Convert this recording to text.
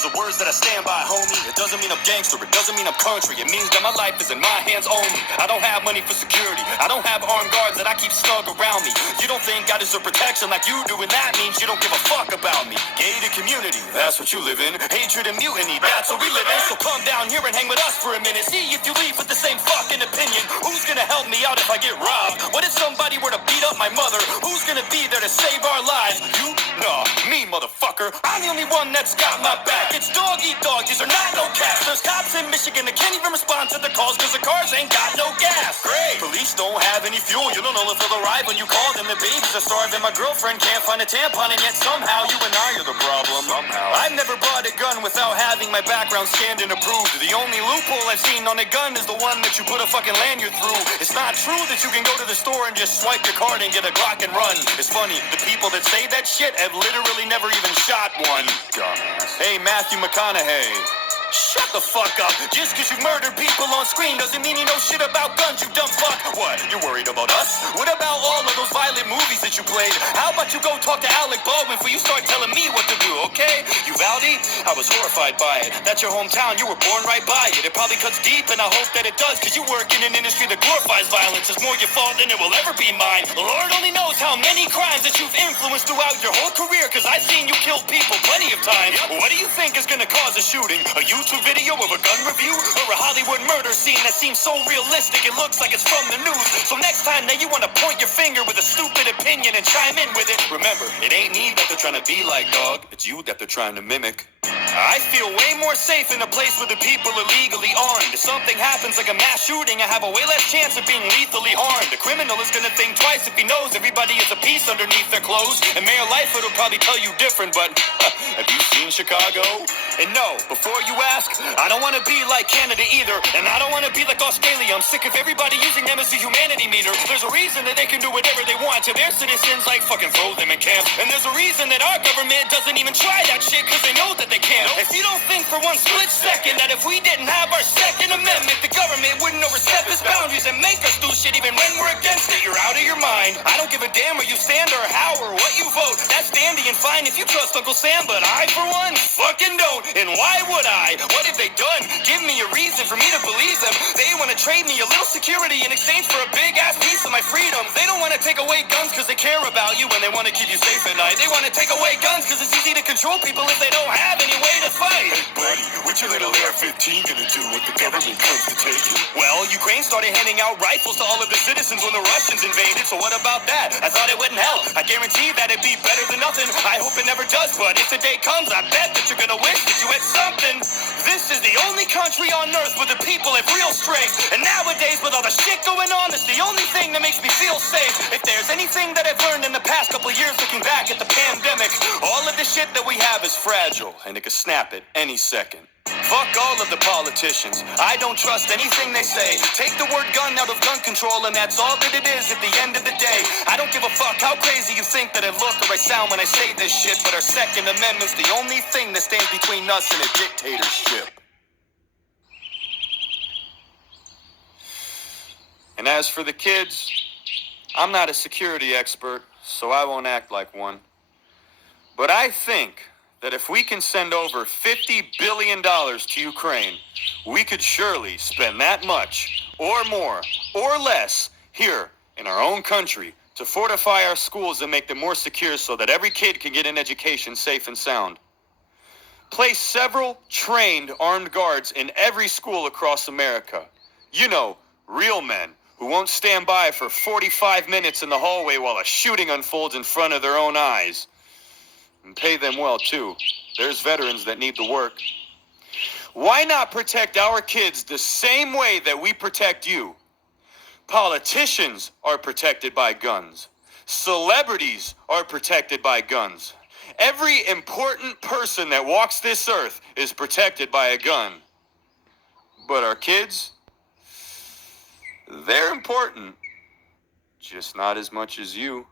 those are words that I stand by, homie. It doesn't mean I'm gangster, it doesn't mean I'm country. It means that my life is in my hands only. I don't have money for security, I don't have armed guards that I keep snug around me. You don't think I deserve protection like you do, and that means you don't give a fuck about me. Gated community, that's what you live in. Hatred and mutiny, that's what we live in. So come down here and hang with us for a minute. See if you leave with the same fucking opinion. Who's gonna help me out if I get robbed? What if somebody were to beat up my mother? Who's gonna be there to save our lives? You? Nah, me, motherfucker. I'm the only one that's got my back. It's dog eat dog, these are not no cats. There's cops in Michigan that can't even respond to the calls because the cars ain't got no gas. Great. Police don't have any fuel. You don't know if they'll arrive when you call them. The babies are starving. My girlfriend can't find a tampon, and yet somehow you and I are the problem. Somehow. I've never bought a gun without having my background scanned and approved. The only loophole I've seen on a gun is the one that you put a fucking lanyard through. It's not true that you can go to the store and just swipe your card and get a Glock and run. It's funny, the people that say that shit have literally never even shot one. Dumbass. Hey, Matthew McConaughey. Shut the fuck up. Just cause you murdered people on screen doesn't mean you know shit about guns, you dumb fuck. What, you're worried about us? What about all of those violent movies that you played? How about you go talk to Alec Baldwin before you start telling me what to do, okay? Uvalde? I was horrified by it. That's your hometown, you were born right by it. It probably cuts deep and I hope that it does, cause you work in an industry that glorifies violence. It's more your fault than it will ever be mine. The Lord only knows how many crimes that you've influenced throughout your whole career, cause I've seen you kill people plenty of times. What do you think is gonna cause a shooting? A YouTube video of a gun review? Or a Hollywood murder scene that seems so realistic it looks like it's from the news? So next time that you want to point your finger with a stupid opinion and chime in with it, remember, it ain't me that they're trying to be like, dog. It's you that they're trying to mimic. I feel way more safe in a place where the people are legally armed. If something happens like a mass shooting, I have a way less chance of being lethally harmed. The criminal is gonna think twice if he knows everybody is a piece underneath their clothes. And Mayor Lightfoot will probably tell you different, but have you seen Chicago? And no, before you ask, I don't want to be like Canada either, and I don't want to be like Australia. I'm sick of everybody using them as a humanity meter. There's a reason that they can do whatever they want to their citizens, like fucking throw them in camp. And there's a reason that our government doesn't even try that shit, because they know that they can't. If you don't think for one split second that if we didn't have our Second Amendment, the government wouldn't overstep its boundaries and make us do shit even when we're against it, you're out of your mind. I don't give a damn where you stand or how or what you vote. That's dandy and fine if you trust Uncle Sam, but I, for one, fucking don't. And why would I? What have they done? Give me a reason for me to believe them. They want to trade me a little security in exchange for a big-ass piece of my freedom. They don't want to take away guns because they care about you and they want to keep you safe at night. They want to take away guns because it's easy to control people if they don't have any way to fight. Hey, buddy, what your little AR-15 gonna do when the government comes to take it? Well, Ukraine started handing out rifles to all of the citizens when the Russians invaded, so what about that? I thought it wouldn't help. I guarantee that it'd be better than nothing. I hope it never does, but if the day comes, I bet that you're gonna wish that you had something. This is the only country on earth where the people have real strength, and nowadays with all the shit going on, it's the only thing that makes me feel safe. If there's anything that I've learned in the past couple years looking back at the pandemic, all of the shit that we have is fragile, and it could snap at any second. Fuck all of the politicians. I don't trust anything they say. Take the word gun out of gun control and that's all that it is at the end of the day. I don't give a fuck how crazy you think that I look or I sound when I say this shit, but our Second Amendment's the only thing that stands between us and a dictatorship. And as for the kids, I'm not a security expert, so I won't act like one. But I think that if we can send over $50 billion to Ukraine, we could surely spend that much, or more, or less, here in our own country to fortify our schools and make them more secure so that every kid can get an education safe and sound. Place several trained armed guards in every school across America. You know, real men who won't stand by for 45 minutes in the hallway while a shooting unfolds in front of their own eyes. And pay them well, too. There's veterans that need the work. Why not protect our kids the same way that we protect you? Politicians are protected by guns. Celebrities are protected by guns. Every important person that walks this earth is protected by a gun. But our kids, they're important. Just not as much as you.